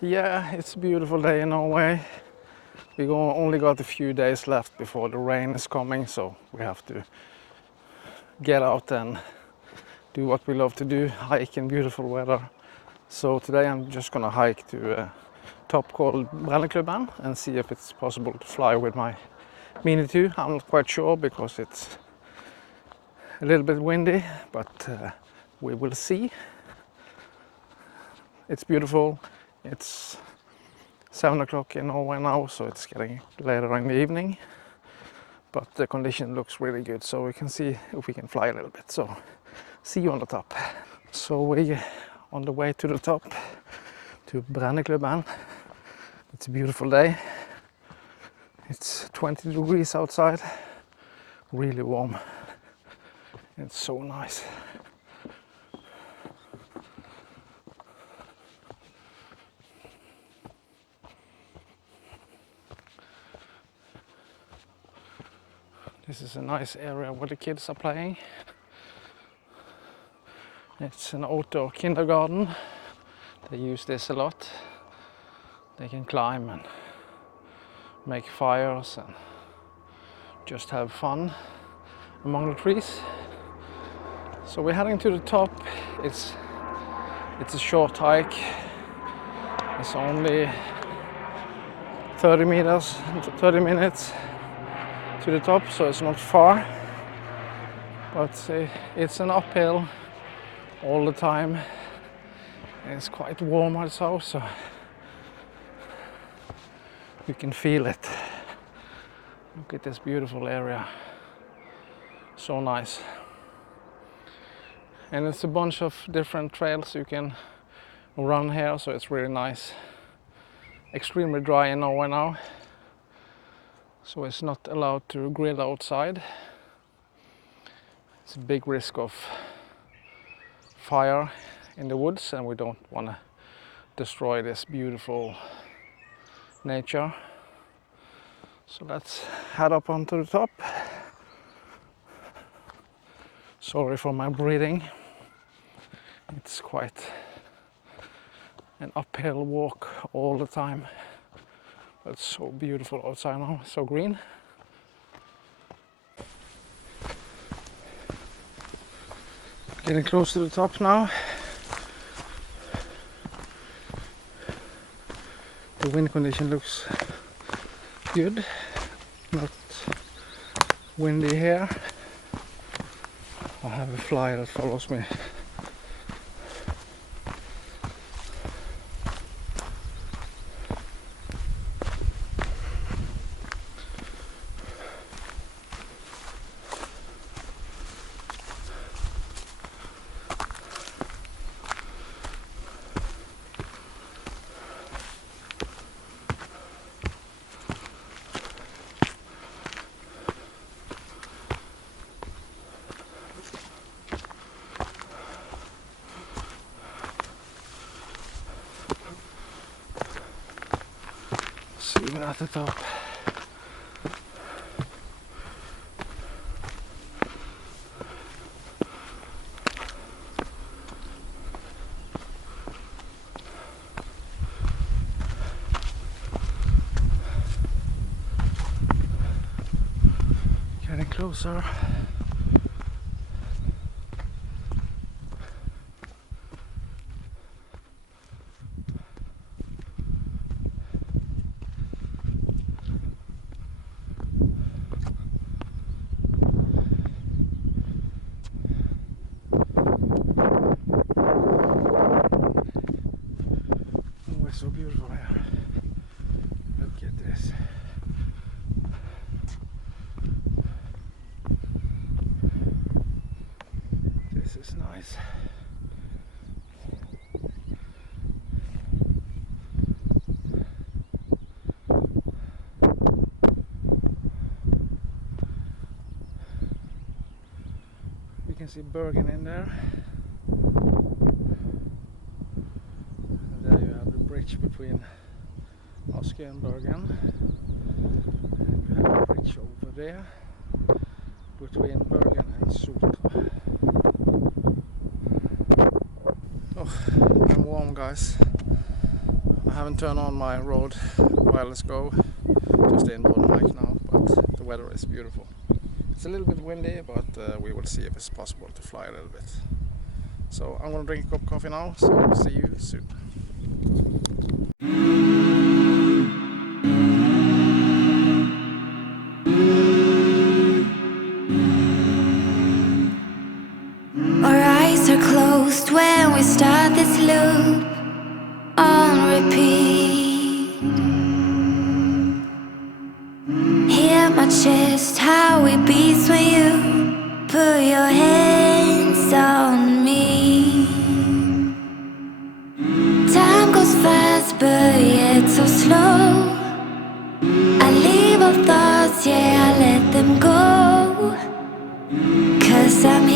Yeah, it's a beautiful day in Norway. Only got a few days left before the rain is coming, so we have to get out and do what we love to do, hike in beautiful weather. So today I'm just gonna hike to a top called Brenneklubben and see if it's possible to fly with my Mini 2. I'm not quite sure because it's a little bit windy, but we will see. It's beautiful. It's 7 o'clock in Norway now, so it's getting later in the evening. But the condition looks really good, so we can see if we can fly a little bit. So see you on the top. So we're on the way to the top, to Brenneklubben. It's a beautiful day. It's 20 degrees outside, really warm. It's so nice. This is a nice area where the kids are playing. It's an outdoor kindergarten. They use this a lot. They can climb and make fires and just have fun among the trees. So we're heading to the top. It's a short hike. It's only 30 minutes to the top, so it's not far. But it's an uphill all the time. And it's quite warm also, so you can feel it. Look at this beautiful area. So nice. And it's a bunch of different trails you can run here, so it's really nice. Extremely dry in Norway now, so it's not allowed to grill outside. It's a big risk of fire in the woods, and we don't want to destroy this beautiful nature. So let's head up onto the top. Sorry for my breathing. It's quite an uphill walk all the time. But it's so beautiful outside now, so green. Getting close to the top now. The wind condition looks good. Not windy here. I have a fly that follows me. Even at the top. Getting closer. So beautiful here. Look at this. This is nice. We can see Bergen in there. Between Oslo and Bergen. We have a bridge over there between Bergen and Sotra. Oh, I'm warm, guys. I haven't turned on my Rode wireless Go, just the inboard mic now, but the weather is beautiful. It's a little bit windy, but we will see if it's possible to fly a little bit. So I'm gonna drink a cup of coffee now, so see you soon. Our eyes are closed when we start this loop on repeat. Hear my chest, how it beats when you put your hands on me. Time goes fast, but yet so slow. I leave all thoughts, yeah, I let them go. 'Cause I'm